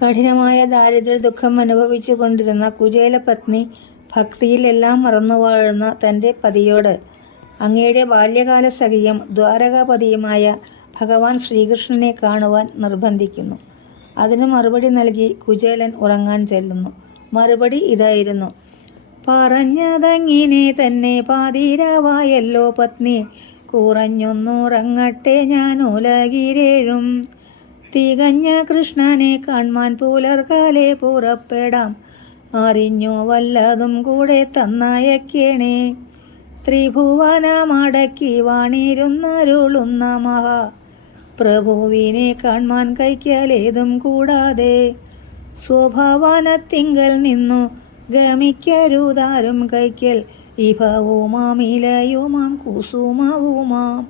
കഠിനമായ ദാരിദ്ര്യ ദുഃഖം അനുഭവിച്ചു കൊണ്ടിരുന്ന കുചേലപത്നി ഭക്തിയിൽ എല്ലാം മറന്നുവാഴുന്ന തൻ്റെ പതിയോട് അങ്ങയുടെ ബാല്യകാല സഖിയും ദ്വാരകാപതിയുമായ ഭഗവാൻ ശ്രീകൃഷ്ണനെ കാണുവാൻ നിർബന്ധിക്കുന്നു. അതിന് മറുപടി നൽകി കുചേലൻ ഉറങ്ങാൻ ചെല്ലുന്നു. മറുപടി ഇതായിരുന്നു: പറഞ്ഞതങ്ങിനെ തന്നെ പാതിരാവായല്ലോ പത്നി, കുറഞ്ഞൊന്നുറങ്ങട്ടെ ഞാൻ ഉലകിരേഴും. തികഞ്ഞ കൃഷ്ണനെ കാൺമാൻ പുലർകാലെ പുറപ്പെടാം, അറിഞ്ഞോ വല്ലതും കൂടെ തന്നയക്കേണേ. ത്രിഭുവനമടക്കി വാണിരുന്നരുളുന്ന മഹാ പ്രഭുവിനെ കാൺമാൻ കൈക്കലേതും കൂടാതെ, സ്വഭവനത്തിങ്കൽ നിന്നു ഗമിക്കരുതാരും കൈക്കൽ. ഇഭവുമാം ഇലയുമാം കുസുമവുമാം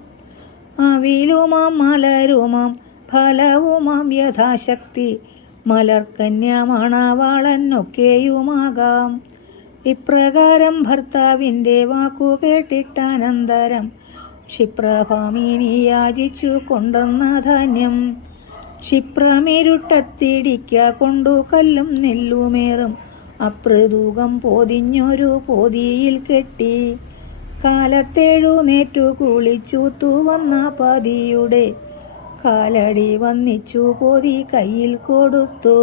അവിലുമാം മലരുമാം ഫലവുമാം യഥാശക്തി, മലർക്കന്യമണവാളനൊക്കെയുമാകാം. ഇപ്രകാരം ഭർത്താവിൻ്റെ വാക്കു കേട്ടിട്ടാനന്തരം ക്ഷിപ്രഭാമിനി യാചിച്ചു കൊണ്ടുവന്ന ധാന്യം. ക്ഷിപ്രമിരുട്ടത്തിടിക്ക കൊണ്ടു കല്ലും നെല്ലുമേറും അപ്രതൂകം പൊതിഞ്ഞൊരു പൊതിയിൽ കെട്ടി. കാലത്തെഴുന്നേറ്റു കുളിച്ചൂത്തു വന്ന പതിയുടെ കാലടി വന്നിച്ചു പൊതി കയ്യിൽ കൊടുത്തു.